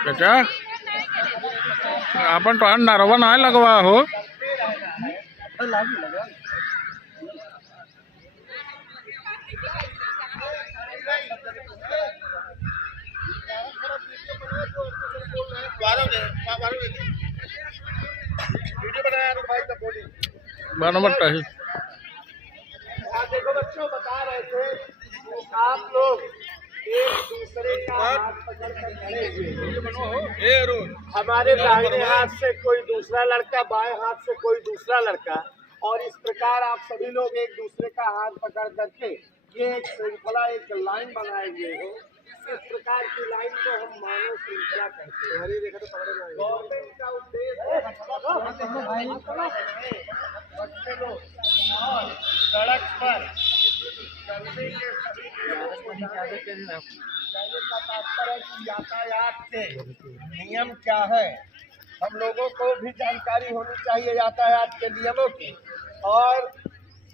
चाचा आपण तो नारवा नाही लगवा हो बनवट है। देखो बच्चों, बता रहे थे आप लोग एक दूसरे का हाथ पकड़ कर खड़े हुए, हमारे दाहिने हाथ से कोई दूसरा लड़का, बाएं हाथ से कोई दूसरा लड़का, और इस प्रकार आप सभी लोग एक दूसरे का हाथ पकड़ करके ये एक श्रृंखला, एक लाइन बनाए हुए हो। इस प्रकार की लाइन को हम मानव श्रृंखला कहते हैं। गवर्नमेंट का उद्देश्य बच्चे लोग और सड़क पर चलने के सभी यातायात के नियम क्या है, हम लोगों को भी जानकारी होनी चाहिए यातायात के नियमों की। और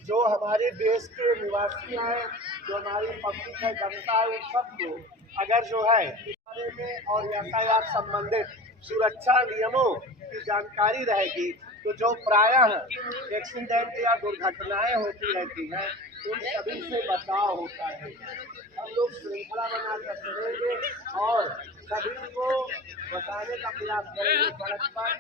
जो हमारे देश के निवासी हैं, जो हमारी पब्लिक है, जनता है, उन सबको अगर जो है इस बारे में और यातायात संबंधित सुरक्षा नियमों की जानकारी रहेगी तो जो प्रायः एक्सीडेंट या दुर्घटनाएं होती रहती हैं उन सभी से बचाव होता है। हम लोग श्रृंखला बनाकर चलेंगे और सभी को बताने का प्रयास करेंगे सड़क पर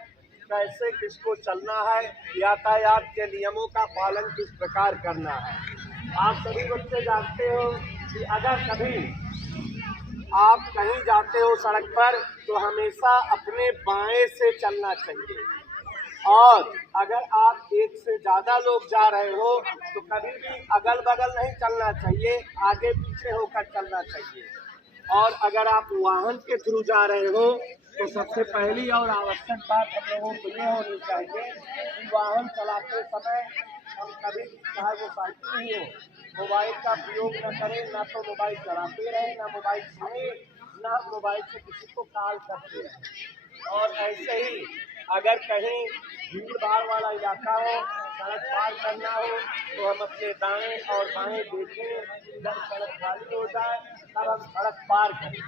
कैसे किसको चलना है, यातायात के नियमों का पालन किस प्रकार करना है। आप सभी बच्चे जानते हो कि अगर कभी आप कहीं जाते हो सड़क पर तो हमेशा अपने बाएं से चलना चाहिए, और अगर आप एक से ज़्यादा लोग जा रहे हो तो कभी भी अगल बगल नहीं चलना चाहिए, आगे पीछे होकर चलना चाहिए। और अगर आप वाहन के थ्रू जा रहे हो तो सबसे पहली और आवश्यक बात हम लोगों को ये होनी चाहिए कि वाहन चलाते समय हम कभी, चाहे वो साइकिल ही हो, मोबाइल का प्रयोग न करें। ना तो मोबाइल चलाते रहे, ना मोबाइल सुने, ना मोबाइल से किसी को कॉल करते रहे। और ऐसे ही अगर कहीं भीड़ भाड़ वाला इलाका हो, सड़क पार करना हो तो हम अपने दाएं और बाएं देखें, इधर सड़क खाली हो जाए तब हम सड़क पार करें।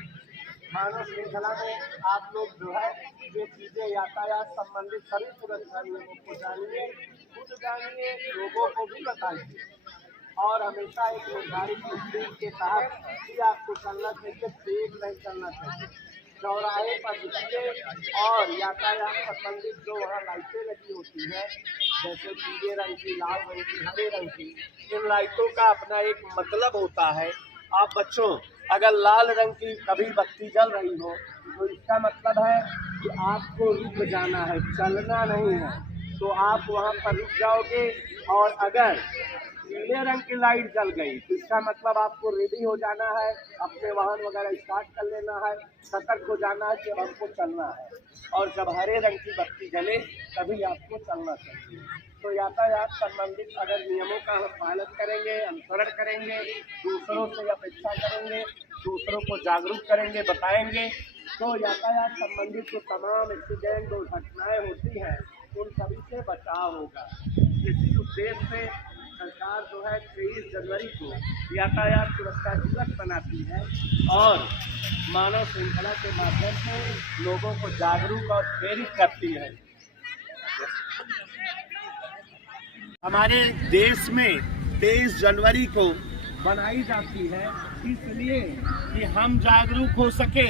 मानव श्रृंखला में आप लोग जो है ये चीज़ें यातायात संबंधित सभी सुरक्षा नियमों को जानिए, खुद जानिए, लोगों को भी बताइए, और हमेशा एक निर्धारित स्पीड के तहत ही आपको चलना चाहिए, तेज नहीं चलना चाहिए। चौराहे पर रुकिए और यातायात संबंधित जो वहाँ लाइटें लगी होती हैं, जैसे पीले रंग की, लाल रंग की, हरे रंग की, इन लाइटों का अपना एक मतलब होता है। आप बच्चों, अगर लाल रंग की कभी बत्ती जल रही हो तो इसका मतलब है कि आपको रुक जाना है, चलना नहीं है, तो आप वहाँ पर रुक जाओगे। और अगर पीले रंग की लाइट जल गई तो इसका मतलब आपको रेडी हो जाना है, अपने वाहन वगैरह स्टार्ट कर लेना है, सतर्क हो जाना है कि हमको चलना है। और जब हरे रंग की बत्ती जले तभी आपको चलना चाहिए। तो यातायात संबंधित अगर नियमों का हम पालन करेंगे, अनुसरण करेंगे, दूसरों से अपेक्षा करेंगे, दूसरों को जागरूक करेंगे, बताएंगे, तो यातायात संबंधित जो तमाम एक्सीडेंट, दुर्घटनाएँ होती हैं उन सभी से बचाव होगा। इसी उद्देश्य से सरकार जो है 23 जनवरी को यातायात सुरक्षा दिवस मनाती है और मानव श्रृंखला के माध्यम से लोगों को जागरूक और प्रेरित करती है। हमारे देश में 23 जनवरी को बनाई जाती है इसलिए कि हम जागरूक हो सके,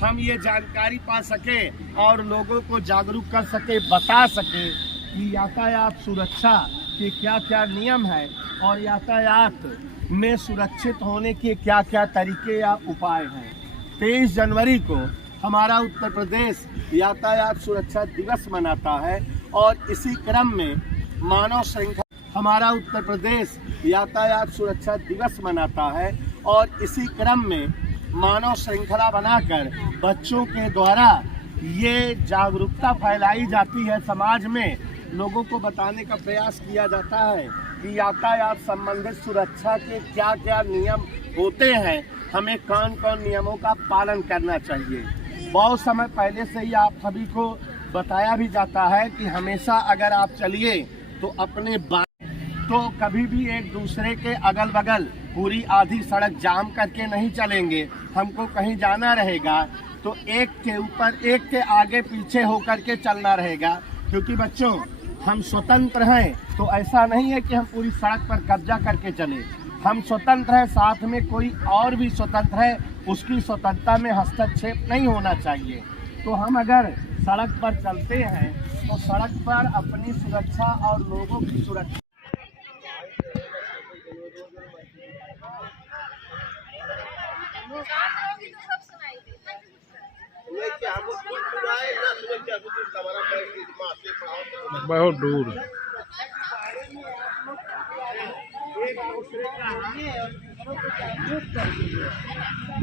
हम ये जानकारी पा सके और लोगों को जागरूक कर सके, बता सके कि यातायात सुरक्षा के क्या क्या नियम है और यातायात में सुरक्षित होने के क्या क्या तरीके या उपाय हैं। 23 जनवरी को हमारा उत्तर प्रदेश यातायात सुरक्षा दिवस मनाता है और इसी क्रम में मानव श्रृंखला, हमारा उत्तर प्रदेश यातायात सुरक्षा दिवस मनाता है और इसी क्रम में मानव श्रृंखला बनाकर बच्चों के द्वारा ये जागरूकता फैलाई जाती है, समाज में लोगों को बताने का प्रयास किया जाता है कि यातायात संबंधित सुरक्षा के क्या क्या नियम होते हैं, हमें कौन कौन नियमों का पालन करना चाहिए। बहुत समय पहले से ही आप सभी को बताया भी जाता है कि हमेशा अगर आप चलिए तो अपने तो कभी भी एक दूसरे के अगल बगल पूरी आधी सड़क जाम करके नहीं चलेंगे। हमको कहीं जाना रहेगा तो एक के ऊपर एक के आगे पीछे होकर के चलना रहेगा, क्योंकि बच्चों हम स्वतंत्र हैं। तो ऐसा नहीं है कि हम पूरी सड़क पर कब्जा करके चले। हम स्वतंत्र हैं, साथ में कोई और भी स्वतंत्र है, उसकी स्वतंत्रता में हस्तक्षेप नहीं होना चाहिए। तो हम अगर सड़क पर चलते हैं तो सड़क पर अपनी सुरक्षा और लोगों की सुरक्षा बहुत दूर।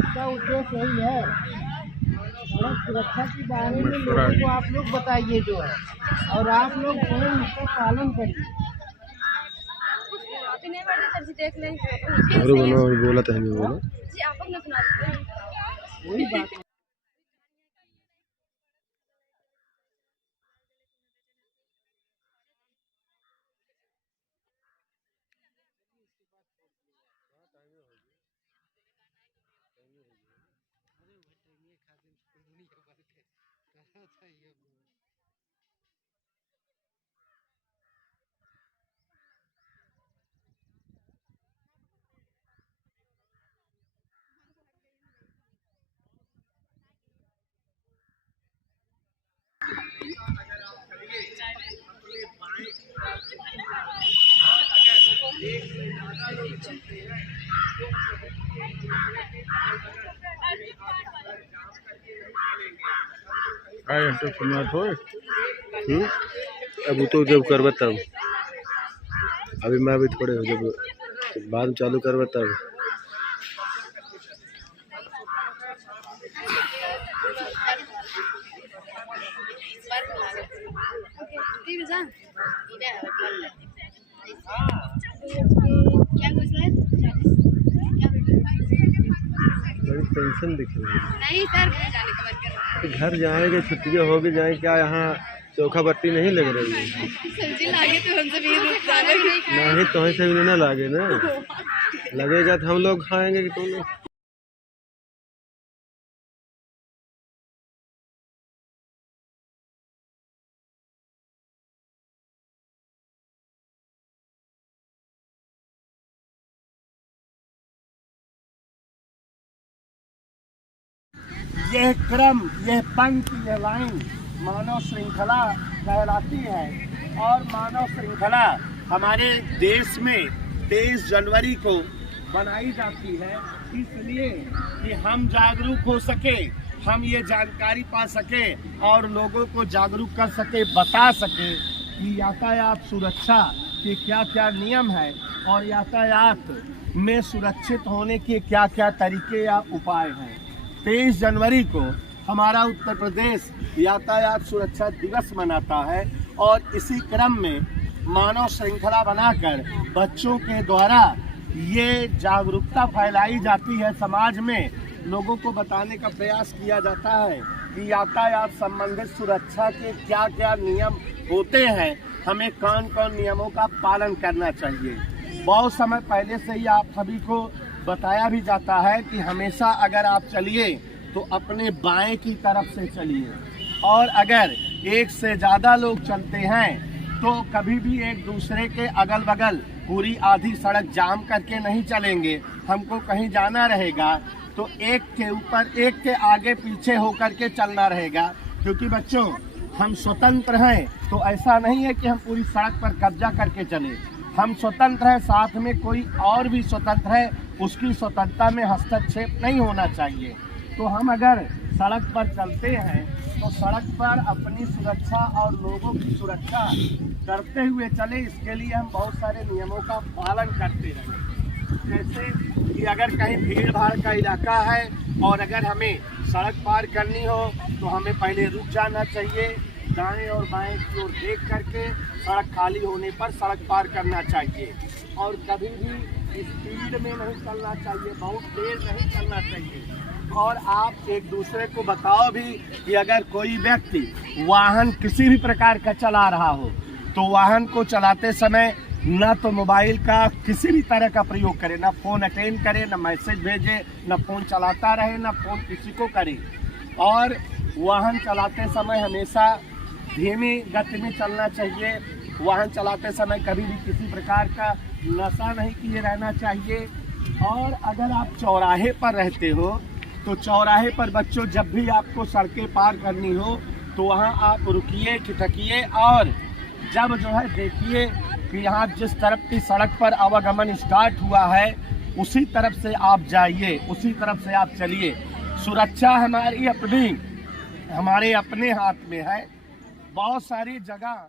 का उद्देश्य यही है, सड़क सुरक्षा के बारे में लोगों को आप लोग बताइए जो है, और आप लोग स्वयं इसका पालन करिए। देख लें बोला था बोला जी, आप अपना सुना वही बात है। तो सुना तो अब तो जब करवा तब, अभी मैं अभी थोड़े जब बाद में चालू करवा तब। क्या कुछ है? बड़ी टेंशन दिख रही है। नहीं सर, घर जाने का मन कर रहा है। घर जाएंगे, छुट्टियाँ होगी, जाए क्या यहाँ चोखा बत्ती नहीं लग रही है? सब्जी लागे तो हमसे भी रुक जाने नहीं तो से भी नहीं लागे ना, लगेगा तो हम लोग खाएंगे कि तुम लोग। यह क्रम, यह पंक्ति, यह लाइन मानव श्रृंखला कहलाती है। और मानव श्रृंखला हमारे देश में 23 जनवरी को बनाई जाती है, इसलिए कि हम जागरूक हो सके, हम ये जानकारी पा सके और लोगों को जागरूक कर सके, बता सके कि यातायात सुरक्षा के क्या क्या नियम है और यातायात में सुरक्षित होने के क्या क्या तरीके या उपाय हैं। 23 जनवरी को हमारा उत्तर प्रदेश यातायात सुरक्षा दिवस मनाता है और इसी क्रम में मानव श्रृंखला बनाकर बच्चों के द्वारा ये जागरूकता फैलाई जाती है। समाज में लोगों को बताने का प्रयास किया जाता है कि यातायात संबंधित सुरक्षा के क्या क्या नियम होते हैं, हमें कौन कौन नियमों का पालन करना चाहिए। बहुत समय पहले से ही आप सभी को बताया भी जाता है कि हमेशा अगर आप चलिए तो अपने बाएं की तरफ से चलिए, और अगर एक से ज़्यादा लोग चलते हैं तो कभी भी एक दूसरे के अगल बगल पूरी आधी सड़क जाम करके नहीं चलेंगे। हमको कहीं जाना रहेगा तो एक के ऊपर एक के आगे पीछे होकर के चलना रहेगा, क्योंकि बच्चों हम स्वतंत्र हैं। तो ऐसा नहीं है कि हम पूरी सड़क पर कब्जा करके चले। हम स्वतंत्र हैं, साथ में कोई और भी स्वतंत्र है, उसकी स्वतंत्रता में हस्तक्षेप नहीं होना चाहिए। तो हम अगर सड़क पर चलते हैं तो सड़क पर अपनी सुरक्षा और लोगों की सुरक्षा करते हुए चले। इसके लिए हम बहुत सारे नियमों का पालन करते रहें। जैसे कि अगर कहीं भीड़ भाड़ का इलाका है और अगर हमें सड़क पार करनी हो तो हमें पहले रुक जाना चाहिए, दाएं और बाएं की ओर देख करके सड़क खाली होने पर सड़क पार करना चाहिए। और कभी भी स्पीड में नहीं चलना चाहिए, बहुत तेज नहीं चलना चाहिए। और आप एक दूसरे को बताओ भी कि अगर कोई व्यक्ति वाहन किसी भी प्रकार का चला रहा हो तो वाहन को चलाते समय न तो मोबाइल का किसी भी तरह का प्रयोग करे, न फ़ोन अटेंड करे, न मैसेज भेजे, न फ़ोन चलाता रहे, न फ़ोन किसी को करे। और वाहन चलाते समय हमेशा धीमी गति में चलना चाहिए। वाहन चलाते समय कभी भी किसी प्रकार का नशा नहीं किए रहना चाहिए। और अगर आप चौराहे पर रहते हो तो चौराहे पर बच्चों जब भी आपको सड़कें पार करनी हो तो वहाँ आप रुकिए, ठिठकिए और जब जो है देखिए कि यहाँ जिस तरफ की सड़क पर आवागमन स्टार्ट हुआ है उसी तरफ से आप जाइए, उसी तरफ से आप चलिए। सुरक्षा हमारे अपने हाथ में है। बहुत सारी जगह